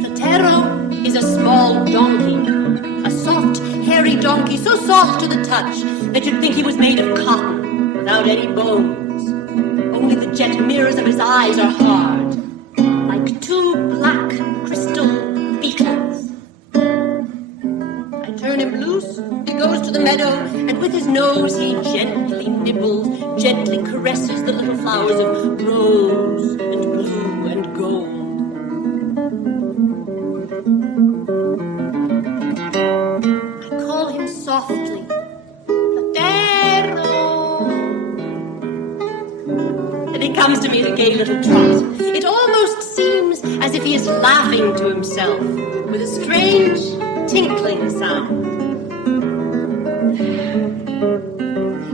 Platero is a small donkey, a soft, hairy donkey, so soft to the touch that you'd think he was made of cotton, without any bones. Only the jet mirrors of his eyes are hard, like two black crystal beetles. I turn him loose, he goes to the meadow, and with his nose he gently nibbles, gently caresses the little flowers of rose and blue and gold. I call him softly, Platero, and he comes to me in a gay little trot. It almost seems as if he is laughing to himself, with a strange tinkling sound.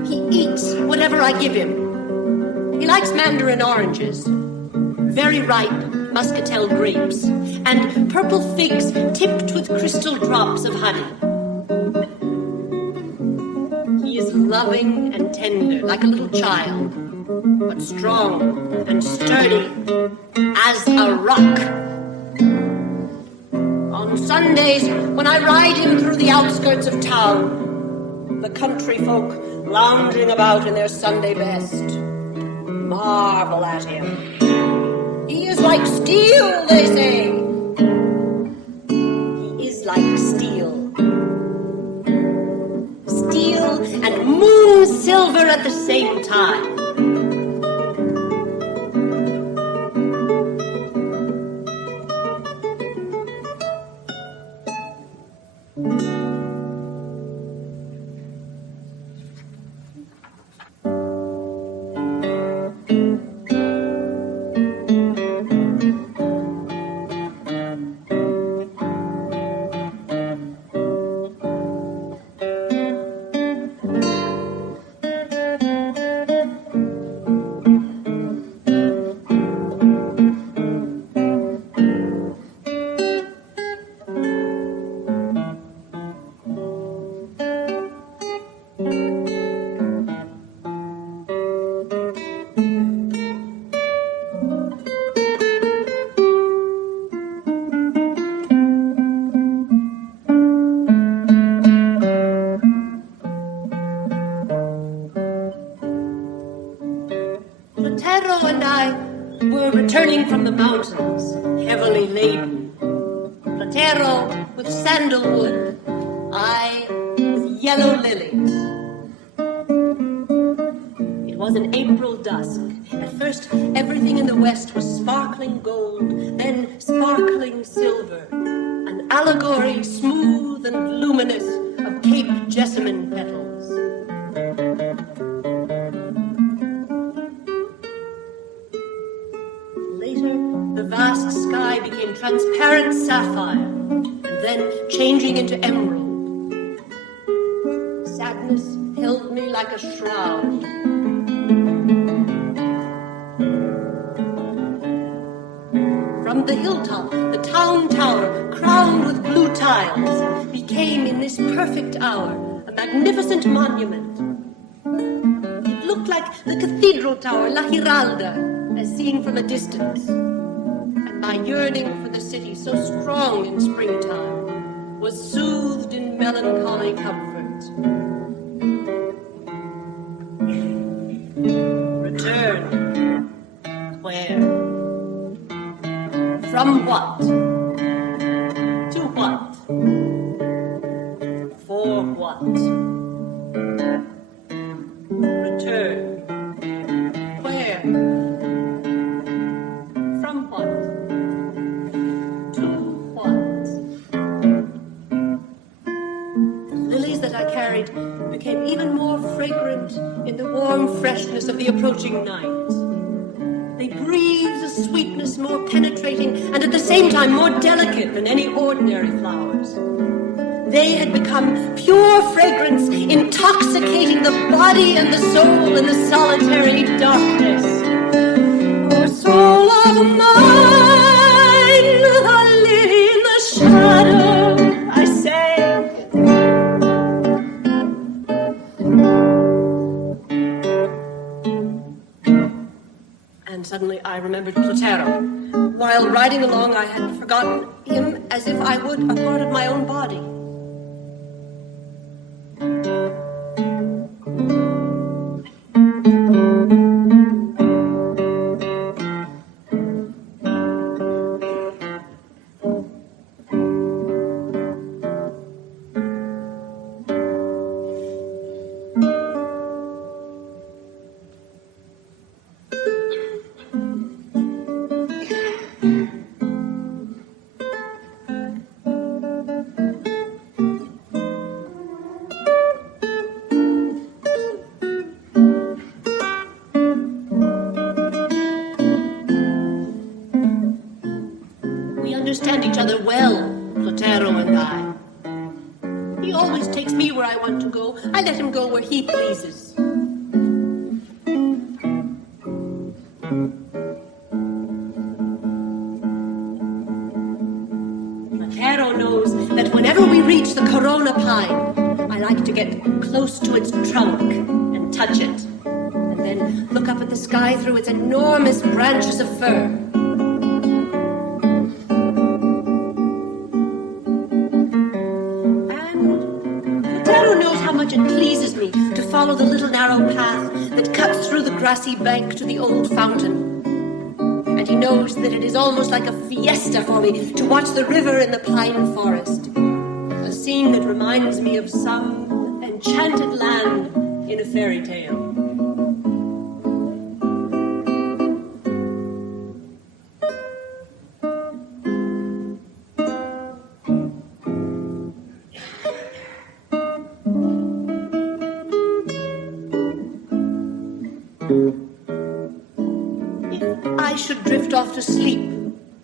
He eats whatever I give him. He likes mandarin oranges, very ripe muscatel grapes, and purple figs tipped with crystal drops of honey. He is loving and tender, like a little child, but strong and sturdy as a rock. On Sundays, when I ride him through the outskirts of town, the country folk lounging about in their Sunday best marvel at him. He is like steel, they say. He is like steel. Steel and moon silver at the same time. Platero and I were returning from the mountains, heavily laden. Platero with sandalwood, I with yellow lilies. It was an April dusk. At first, everything in the west was sparkling gold, then sparkling silver, an allegory smooth and luminous of Cape jessamine petals. The vast sky became transparent sapphire, and then changing into emerald. Sadness held me like a shroud. From the hilltop, the town tower, crowned with blue tiles, became in this perfect hour a magnificent monument. It looked like the cathedral tower, La Giralda, as seen from a distance. My yearning for the city, so strong in springtime, was soothed in melancholy comfort. Return. Where? From what? To what? For what? Return. Where? From what? Became even more fragrant in the warm freshness of the approaching night. They breathed a sweetness more penetrating and at the same time more delicate than any ordinary flowers. They had become pure fragrance, intoxicating the body and the soul in the solitary darkness. Oh, soul of mine, the lily in the shadow. I remembered Platero. While riding along, I had forgotten him as if I would a part of my own body. Understand each other well, Platero and I. He always takes me where I want to go. I let him go where he pleases. Platero knows that whenever we reach the Corona pine, I like to get close to its trunk and touch it, and then look up at the sky through its enormous branches of fir. It pleases me to follow the little narrow path that cuts through the grassy bank to the old fountain. And he knows that it is almost like a fiesta for me to watch the river in the pine forest, a scene that reminds me of some enchanted land in a fairy tale. I should drift off to sleep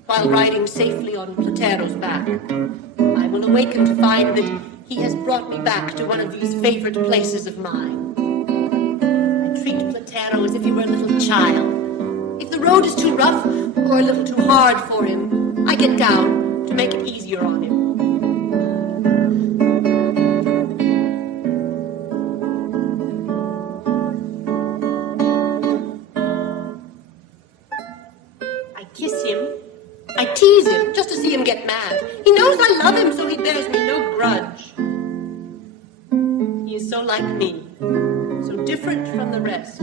while riding safely on Platero's back. I will awaken to find that he has brought me back to one of these favorite places of mine. I treat Platero as if he were a little child. If the road is too rough or a little too hard for him, I get down to make it easier on him. Kiss him. I tease him just to see him get mad. He knows I love him, so he bears me no grudge. He is so like me, so different from the rest,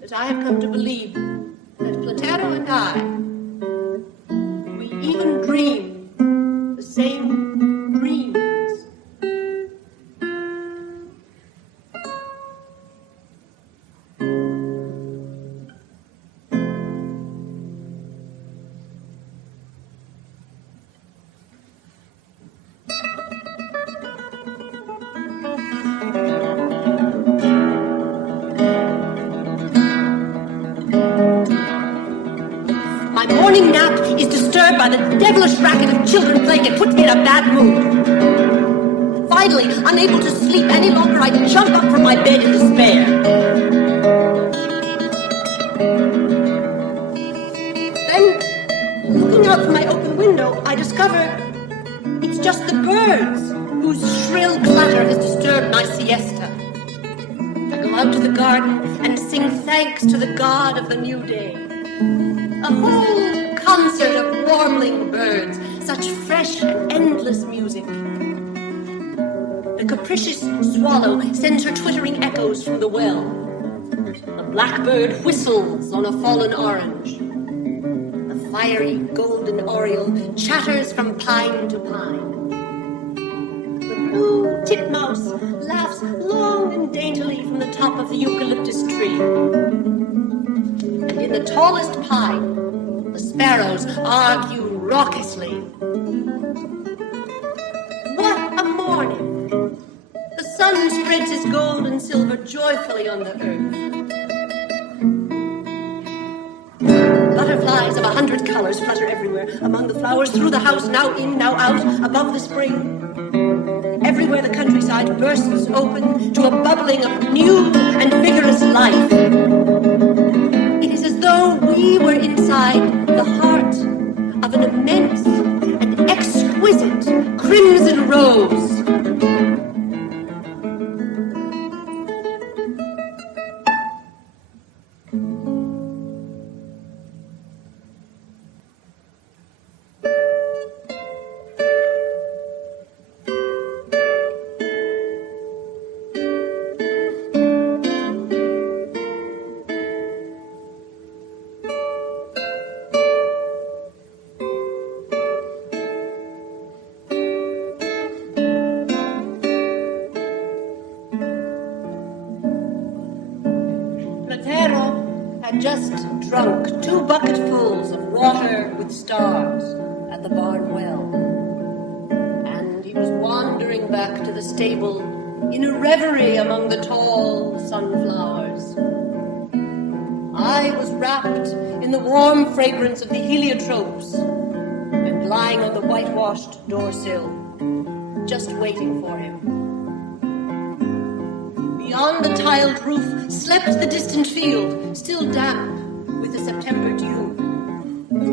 that I have come to believe that Platero and I, we even dream the same dreams. My morning nap is disturbed by the devilish racket of children playing. It puts me in a bad mood. Finally, unable to sleep any longer, I jump up from my bed in despair. Then, looking out from my open window, I discover it's just the birds whose shrill clatter has disturbed my siesta. I go out to the garden and sing thanks to the god of the new day. A whole concert of warbling birds, such fresh and endless music. The capricious swallow sends her twittering echoes from the well. A blackbird whistles on a fallen orange. The fiery golden oriole chatters from pine to pine. The blue titmouse laughs long and daintily from the top of the eucalyptus tree. And in the tallest pine, the sparrows argue raucously. What a morning! The sun spreads his gold and silver joyfully on the earth. Butterflies of 100 colors flutter everywhere, among the flowers, through the house, now in, now out, above the spring. Everywhere the countryside bursts open to a bubbling of new and vigorous life. It is as though we were inside the heart of an immense and exquisite crimson rose. had just drunk 2 bucketfuls of water with stars at the barn well, and he was wandering back to the stable in a reverie among the tall sunflowers. I was wrapped in the warm fragrance of the heliotropes and lying on the whitewashed doorsill, just waiting for him. Beyond the tiled roof slept the distant field, still damp with the September dew,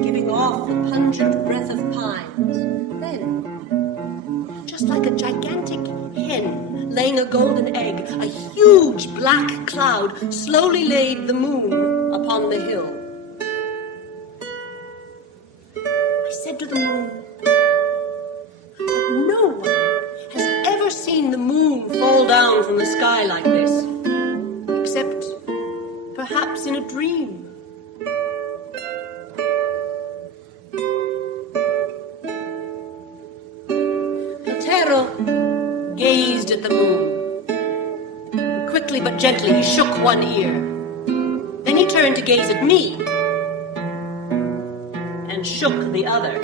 giving off a pungent breath of pines. Then, just like a gigantic hen laying a golden egg, a huge black cloud slowly laid the moon upon the hill. I said to the moon that no one has ever seen the moon fall down from the sky like this, except perhaps in a dream. Platero gazed at the moon. Quickly but gently he shook one ear. Then he turned to gaze at me and shook the other.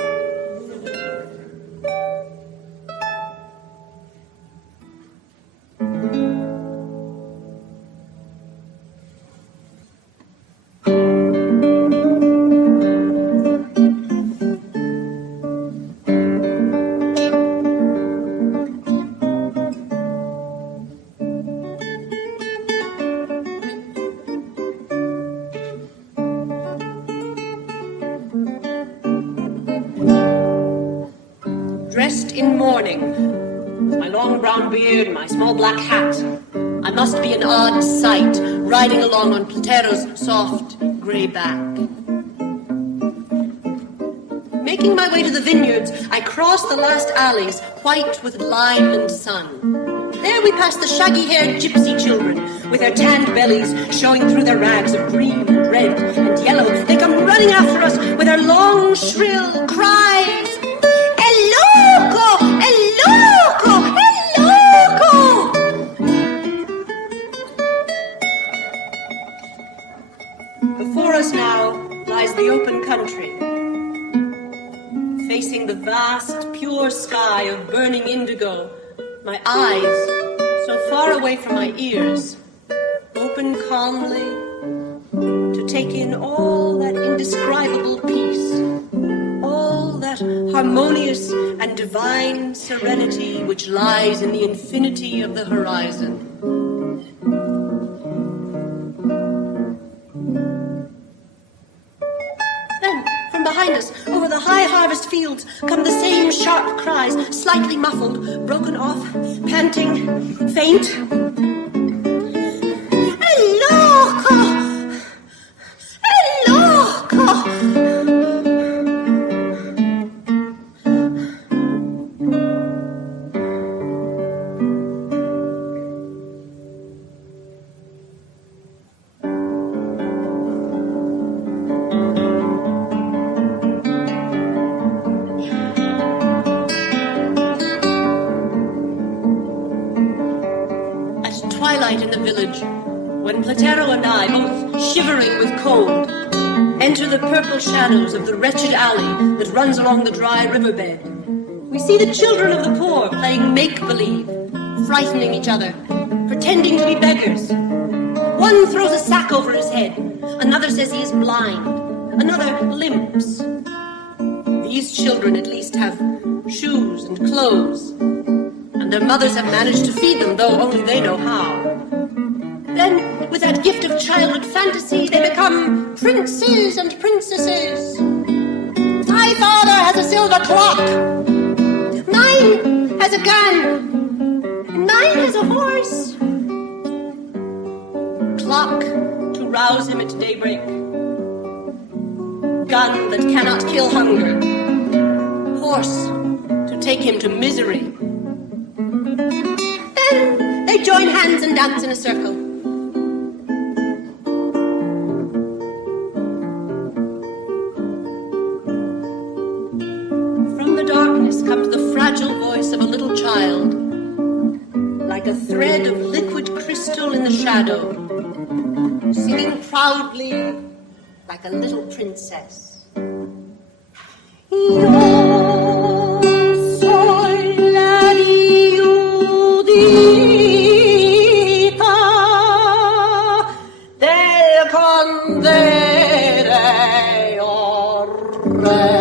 Dressed in mourning, my long brown beard, my small black hat, I must be an odd sight, riding along on Platero's soft grey back. Making my way to the vineyards, I crossed the last alleys, white with lime and sun. There we passed the shaggy-haired gypsy children, with their tanned bellies showing through their rags of green and red and yellow. They come running after us with their long, shrill cries. El loco! El loco! El loco! Before us now lies the open country, facing the vast, pure sky of burning indigo. My eyes, so far away from my ears, open calmly to take in all that indescribable peace, all that harmonious and divine serenity which lies in the infinity of the horizon. Then, from behind us, over the high harvest fields, come the same sharp cries, slightly muffled, broken off, panting, faint. El loco! El loco! Twilight in the village, when Platero and I, both shivering with cold, enter the purple shadows of the wretched alley that runs along the dry riverbed. We see the children of the poor playing make-believe, frightening each other, pretending to be beggars. One throws a sack over his head, another says he is blind, another limps. These children at least have shoes and clothes, and their mothers have managed to feed them, though only they know how. Then, with that gift of childhood fantasy, they become princes and princesses. My father has a silver clock. Mine has a gun. And mine has a horse. Clock to rouse him at daybreak. Gun that cannot kill hunger. Horse to take him to misery. Then they join hands and dance in a circle. From the darkness comes the fragile voice of a little child, like a thread of liquid crystal in the shadow, singing proudly like a little princess. Yo soy la viudita del conde rey.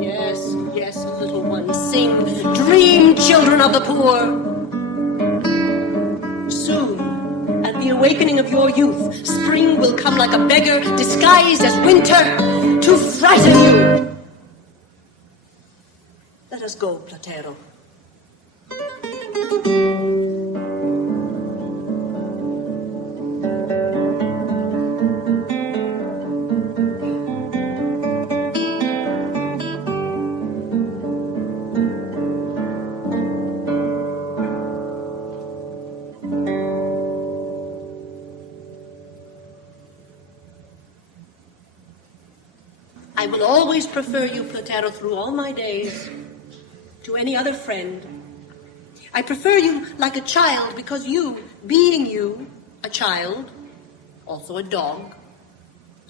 Yes, little one, sing, dream, children of the poor. Soon, at the awakening of your youth, spring will come like a beggar disguised as winter to frighten you. Let us go, Platero. I will always prefer you, Platero, through all my days, to any other friend. I prefer you like a child because you, being you, a child, also a dog,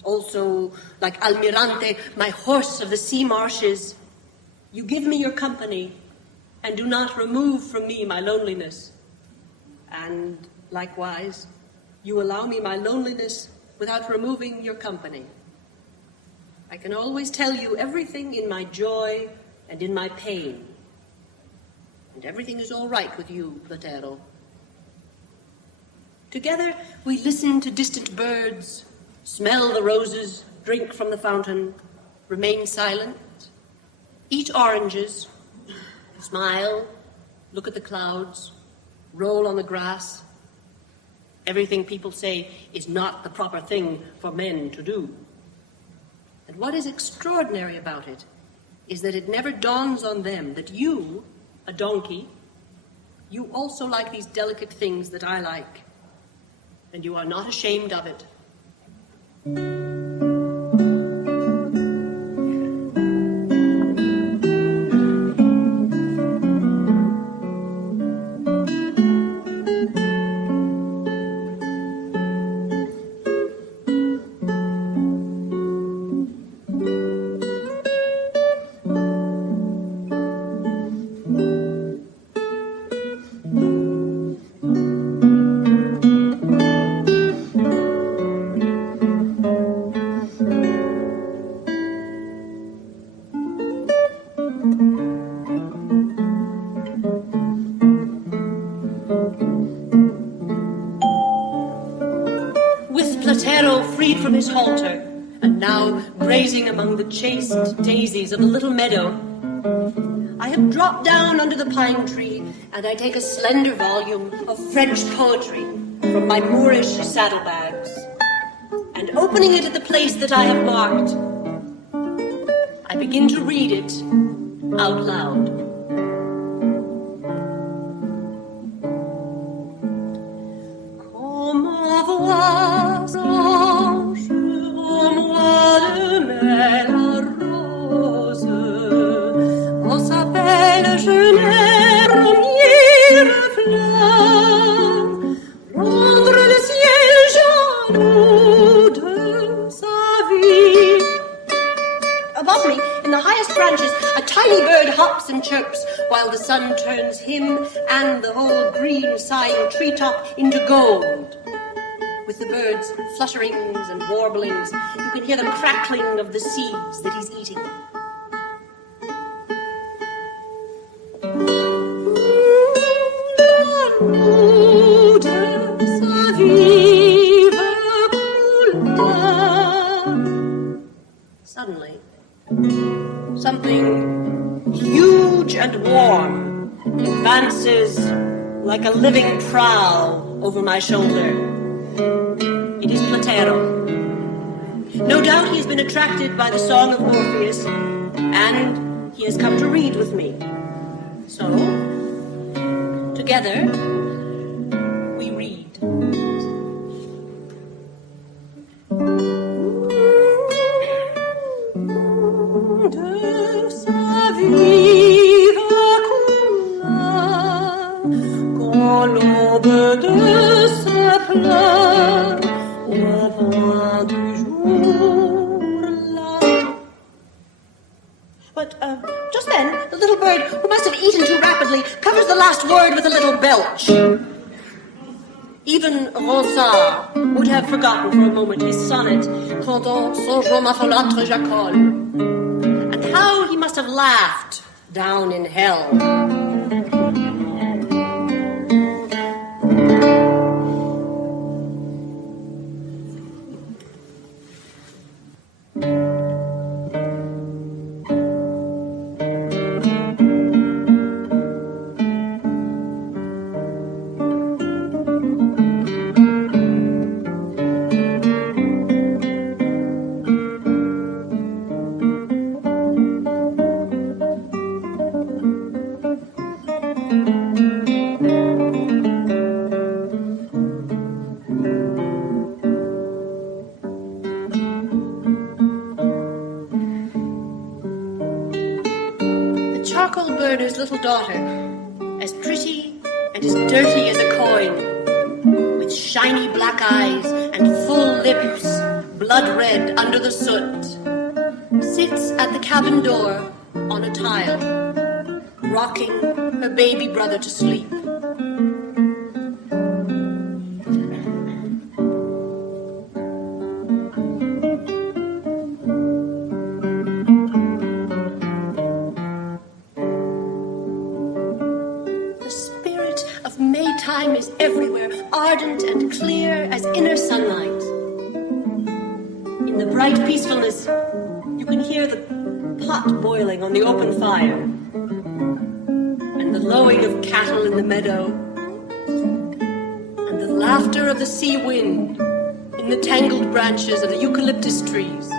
also like Almirante, my horse of the sea marshes, you give me your company and do not remove from me my loneliness. And likewise, you allow me my loneliness without removing your company. I can always tell you everything in my joy and in my pain. And everything is all right with you, Platero. Together, we listen to distant birds, smell the roses, drink from the fountain, remain silent, eat oranges, smile, look at the clouds, roll on the grass. Everything people say is not the proper thing for men to do. And what is extraordinary about it is that it never dawns on them that you, a donkey, you also like these delicate things that I like, and you are not ashamed of it. Freed from his halter, and now grazing among the chaste daisies of a little meadow, I have dropped down under the pine tree, and I take a slender volume of French poetry from my Moorish saddlebags, and opening it at the place that I have marked, I begin to read it out loud. Above me, in the highest branches, a tiny bird hops and chirps, while the sun turns him and the whole green, sighing treetop into gold. With the bird's flutterings and warblings, you can hear the crackling of the seeds that he's eating. Suddenly, something huge and warm advances like a living prow over my shoulder. It is Platero. No doubt he has been attracted by the song of Orpheus, and he has come to read with me. So, together, we read. De sa vive couleur, quand l'aube de ses pleurs But just then, the little bird, who must have eaten too rapidly, covers the last word with a little belch. Even Ronsard would have forgotten for a moment his sonnet, Quand on songe ma folâtre jacole, and how he must have laughed down in hell. Little daughter, as pretty and as dirty as a coin, with shiny black eyes and full lips, blood red under the soot, sits at the cabin door on a tile, rocking her baby brother to sleep. Maytime is everywhere, ardent and clear as inner sunlight. In the bright peacefulness, you can hear the pot boiling on the open fire, and the lowing of cattle in the meadow, and the laughter of the sea wind in the tangled branches of the eucalyptus trees.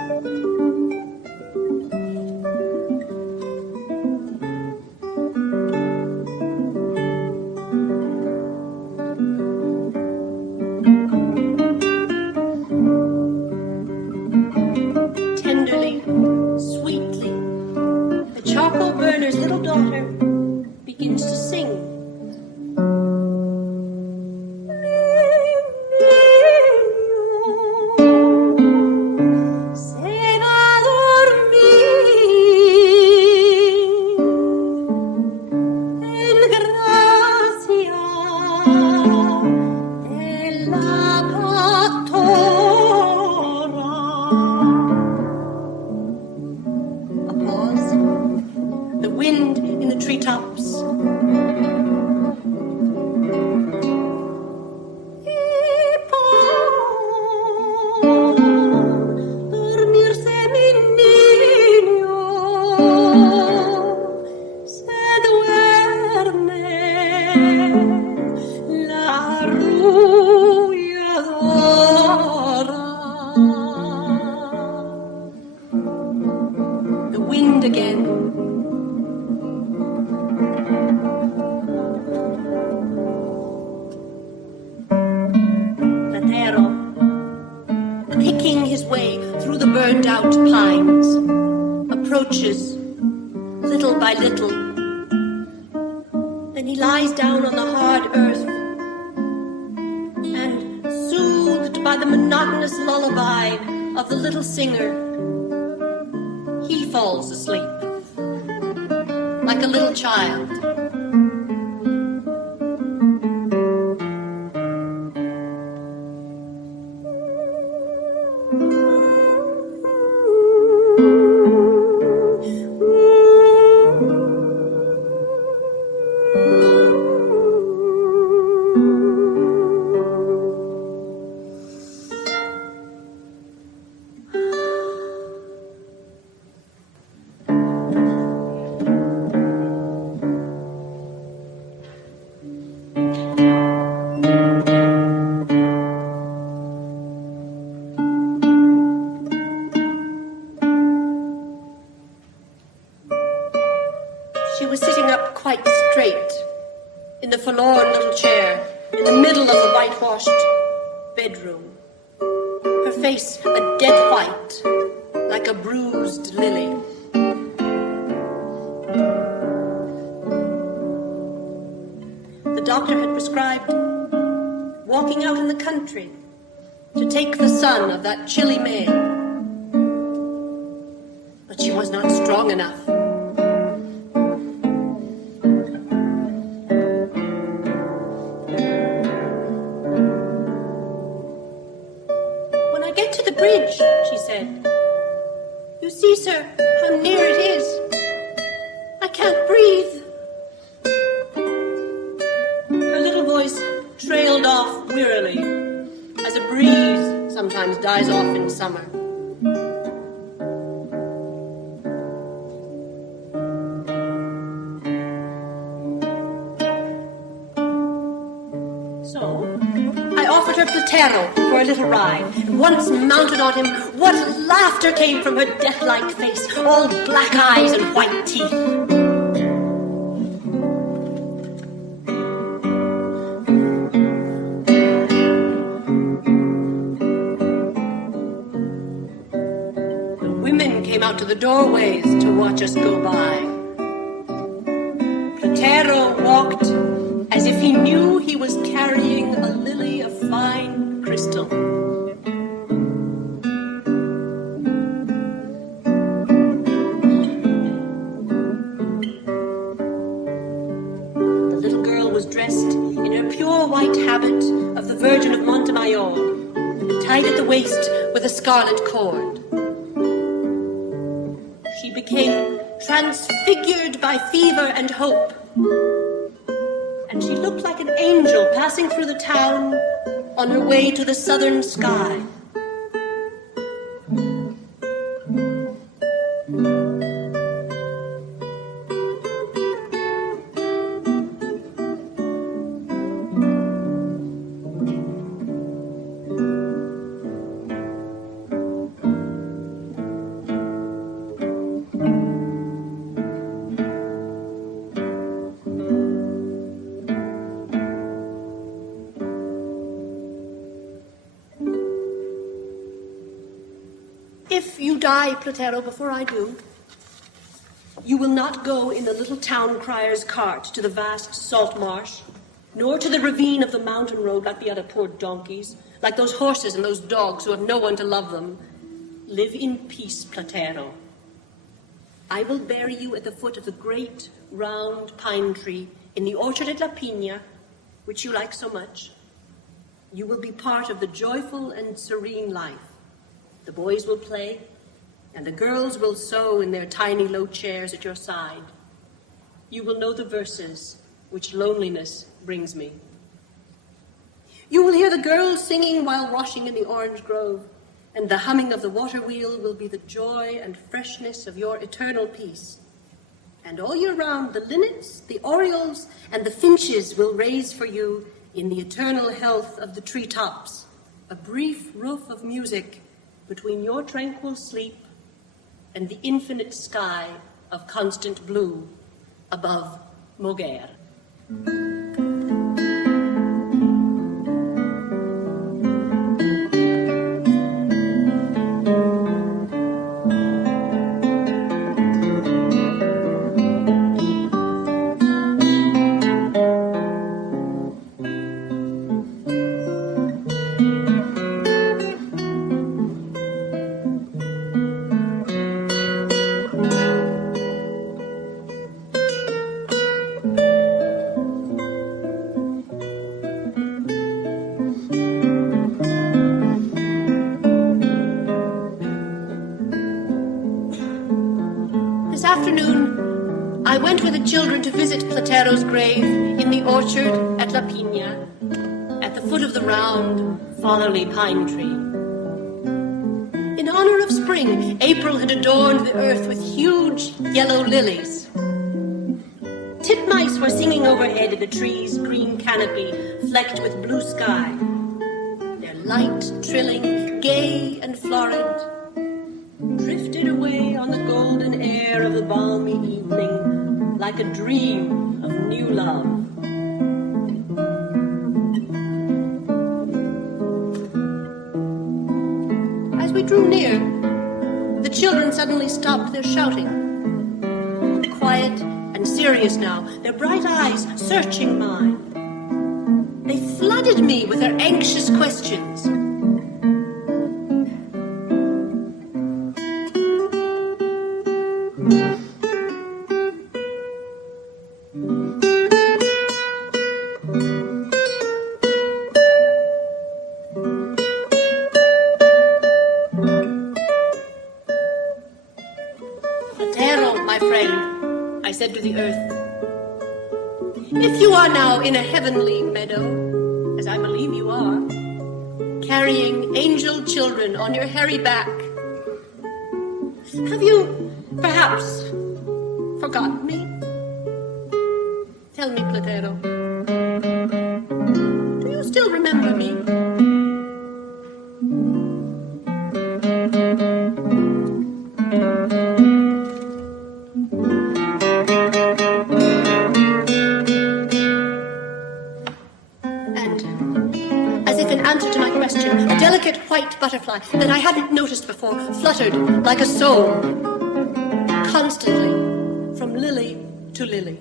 not strong enough. When I get to the bridge, she said, you see, sir, how near it is. I can't breathe. Her little voice trailed off wearily, as a breeze sometimes dies off in summer. So, I offered her Platero for a little ride, and once mounted on him, what laughter came from her death-like face, all black eyes and white teeth. Out to the doorways to watch us go by. Platero walked as if he knew he was carrying a lily of fine crystal. The little girl was dressed in her pure white habit of the Virgin of Montemayor, tied at the waist with a scarlet cord. Became transfigured by fever and hope. And she looked like an angel passing through the town on her way to the southern sky. If you die, Platero, before I do, you will not go in the little town crier's cart to the vast salt marsh, nor to the ravine of the mountain road like the other poor donkeys, like those horses and those dogs who have no one to love them. Live in peace, Platero. I will bury you at the foot of the great, round pine tree in the orchard at La Pina, which you like so much. You will be part of the joyful and serene life. The boys will play, and the girls will sew in their tiny low chairs at your side. You will know the verses which loneliness brings me. You will hear the girls singing while washing in the orange grove, and the humming of the water wheel will be the joy and freshness of your eternal peace. And all year round, the linnets, the orioles, and the finches will raise for you, in the eternal health of the treetops, a brief roof of music between your tranquil sleep and the infinite sky of constant blue above Moguer. Children to visit Platero's grave in the orchard at La Pina, at the foot of the round, fatherly pine tree. In honor of spring, April had adorned the earth with huge yellow lilies. Titmice were singing overhead in the tree's green canopy, flecked with blue sky. Their light trilling, gay and florid, drifted away on the golden air of the balmy evening, like a dream of new love. As we drew near, the children suddenly stopped their shouting. Quiet and serious now, their bright eyes searching mine. They flooded me with their anxious questions. Platero, my friend, I said to the earth, if you are now in a heavenly meadow, as I believe you are, carrying angel children on your hairy back, have you perhaps forgotten me? Tell me, Platero, do you still remember me? A delicate white butterfly that I hadn't noticed before fluttered like a soul, constantly from lily to lily.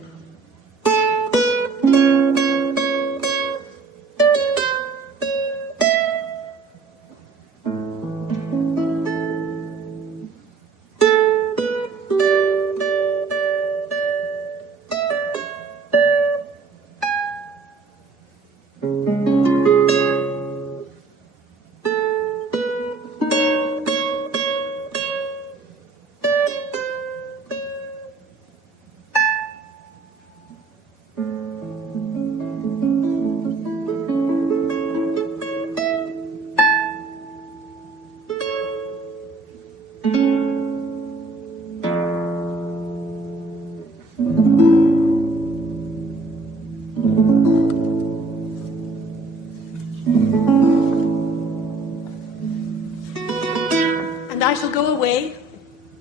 I shall go away,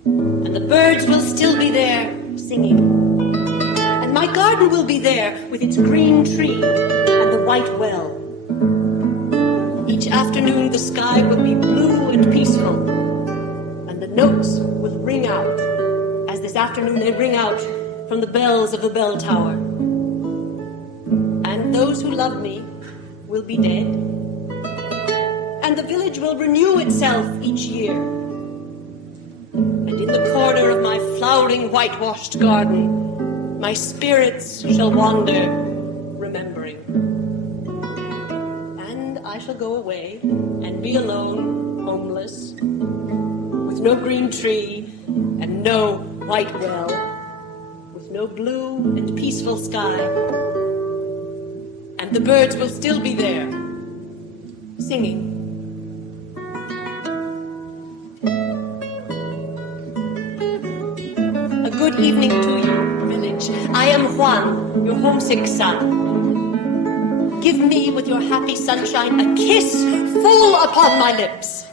and the birds will still be there singing. And my garden will be there with its green tree and the white well. Each afternoon the sky will be blue and peaceful, and the notes will ring out, as this afternoon they ring out from the bells of the bell tower. And those who love me will be dead, and the village will renew itself each year. And in the corner of my flowering whitewashed garden, my spirits shall wander, remembering. And I shall go away and be alone, homeless, with no green tree and no white well, with no blue and peaceful sky. And the birds will still be there, singing. Good evening to you, village. I am Juan, your homesick son. Give me with your happy sunshine a kiss full upon my lips.